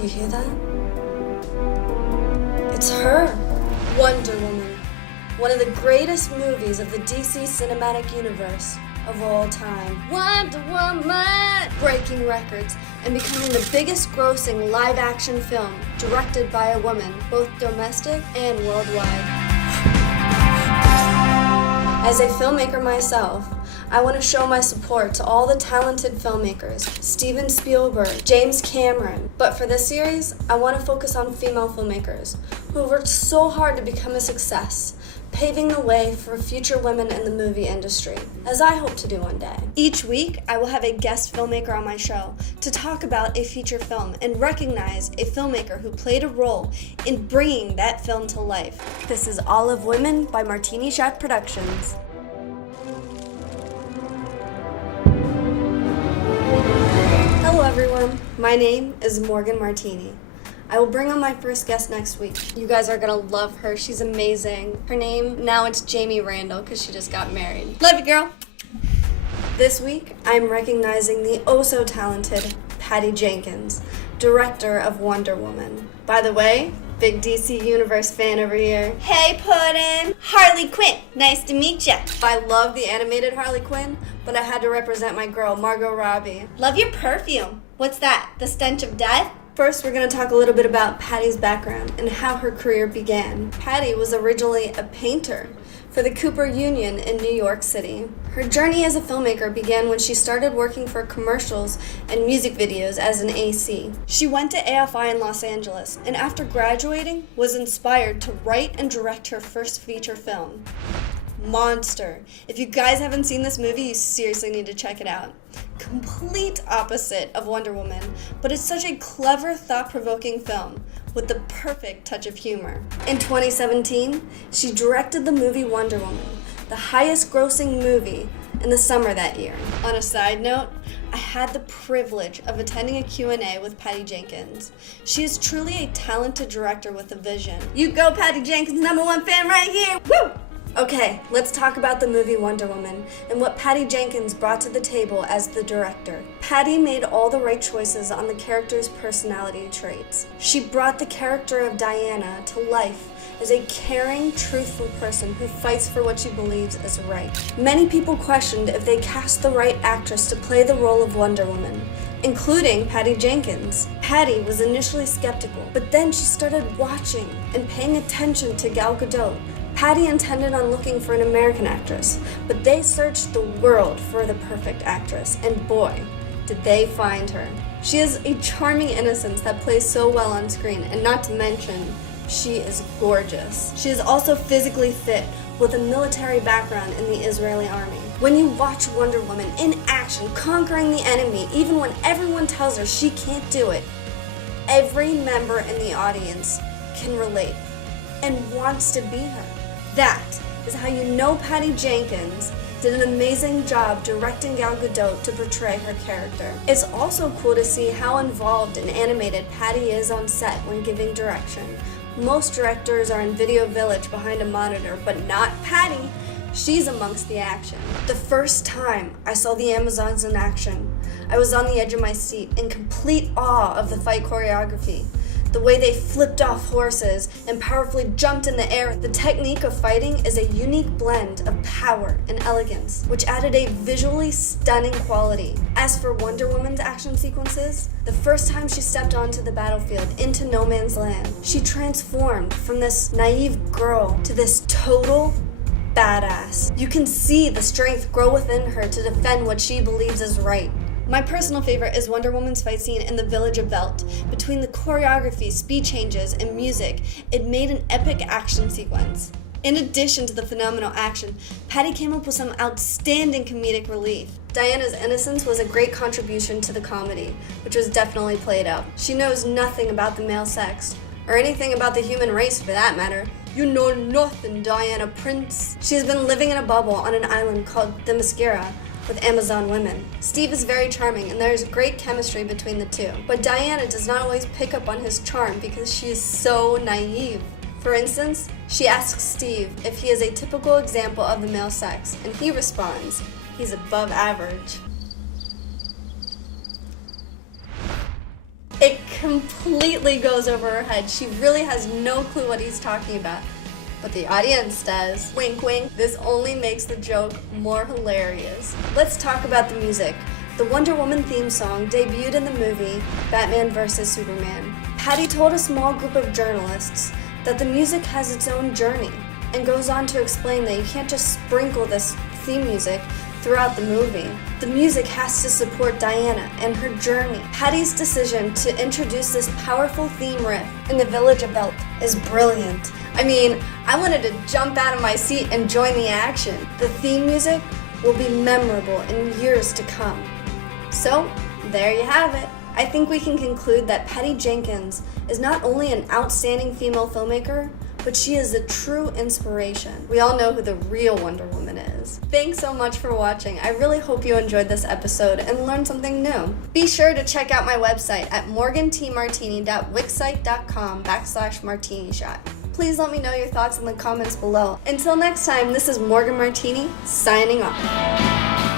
Do you hear that? It's her, Wonder Woman, one of the greatest movies of the DC cinematic universe of all time. Wonder Woman! Breaking records and becoming the biggest grossing live-action film directed by a woman, both domestic and worldwide. As a filmmaker myself, I want to show my support to all the talented filmmakers, Steven Spielberg, James Cameron. But for this series, I want to focus on female filmmakers who worked so hard to become a success, paving the way for future women in the movie industry, as I hope to do one day. Each week, I will have a guest filmmaker on my show to talk about a feature film and recognize a filmmaker who played a role in bringing that film to life. This is All of Women by Martini Shot Productions. Hello everyone, my name is Morgan Martini. I will bring on my first guest next week. You guys are gonna love her, she's amazing. Her name, now it's Jamie Randall because she just got married. Love you, girl! This week, I'm recognizing the oh-so-talented Patty Jenkins, director of Wonder Woman. By the way, big DC Universe fan over here. Hey, Puddin'! Harley Quinn, nice to meet ya. I love the animated Harley Quinn, but I had to represent my girl, Margot Robbie. Love your perfume. What's that, the stench of death? First, we're going to talk a little bit about Patty's background and how her career began. Patty was originally a painter for the Cooper Union in New York City. Her journey as a filmmaker began when she started working for commercials and music videos as an AC. She went to AFI in Los Angeles, and after graduating, was inspired to write and direct her first feature film, Monster. If you guys haven't seen this movie, you seriously need to check it out. Complete opposite of Wonder Woman, but it's such a clever, thought-provoking film with the perfect touch of humor. In 2017, she directed the movie Wonder Woman, the highest-grossing movie in the summer that year. On a side note, I had the privilege of attending a Q&A with Patty Jenkins. She is truly a talented director with a vision. You go, Patty Jenkins, #1 fan right here! Woo! Okay, let's talk about the movie Wonder Woman and what Patty Jenkins brought to the table as the director. Patty made all the right choices on the character's personality traits. She brought the character of Diana to life as a caring, truthful person who fights for what she believes is right. Many people questioned if they cast the right actress to play the role of Wonder Woman, including Patty Jenkins. Patty was initially skeptical, but then she started watching and paying attention to Gal Gadot. Patty intended on looking for an American actress, but they searched the world for the perfect actress, and boy, did they find her. She has a charming innocence that plays so well on screen, and not to mention, she is gorgeous. She is also physically fit, with a military background in the Israeli army. When you watch Wonder Woman in action, conquering the enemy, even when everyone tells her she can't do it, every member in the audience can relate and wants to be her. That is how you know Patty Jenkins did an amazing job directing Gal Gadot to portray her character. It's also cool to see how involved and animated Patty is on set when giving direction. Most directors are in Video Village behind a monitor, but not Patty. She's amongst the action. The first time I saw the Amazons in action, I was on the edge of my seat in complete awe of the fight choreography. The way they flipped off horses and powerfully jumped in the air. The technique of fighting is a unique blend of power and elegance, which added a visually stunning quality. As for Wonder Woman's action sequences, the first time she stepped onto the battlefield into no man's land, she transformed from this naive girl to this total badass. You can see the strength grow within her to defend what she believes is right. My personal favorite is Wonder Woman's fight scene in the Village of Belt. Between the choreography, speed changes, and music, it made an epic action sequence. In addition to the phenomenal action, Patty came up with some outstanding comedic relief. Diana's innocence was a great contribution to the comedy, which was definitely played up. She knows nothing about the male sex, or anything about the human race for that matter. You know nothing, Diana Prince. She has been living in a bubble on an island called the Mascara, with Amazon women. Steve is very charming and there is great chemistry between the two, but Diana does not always pick up on his charm because she is so naive. For instance, she asks Steve if he is a typical example of the male sex, and he responds, he's above average. It completely goes over her head. She really has no clue what he's talking about. But the audience does. Wink, wink. This only makes the joke more hilarious. Let's talk about the music. The Wonder Woman theme song debuted in the movie Batman vs. Superman. Patty told a small group of journalists that the music has its own journey, and goes on to explain that you can't just sprinkle this theme music throughout the movie. The music has to support Diana and her journey. Patty's decision to introduce this powerful theme riff in the Village of Belt is brilliant. I mean, I wanted to jump out of my seat and join the action. The theme music will be memorable in years to come. So, there you have it. I think we can conclude that Patty Jenkins is not only an outstanding female filmmaker, but she is a true inspiration. We all know who the real Wonder Woman is. Thanks so much for watching. I really hope you enjoyed this episode and learned something new. Be sure to check out my website at morgantmartini.wixsite.com/Martini Shot. Please let me know your thoughts in the comments below. Until next time, this is Morgan Martini, signing off.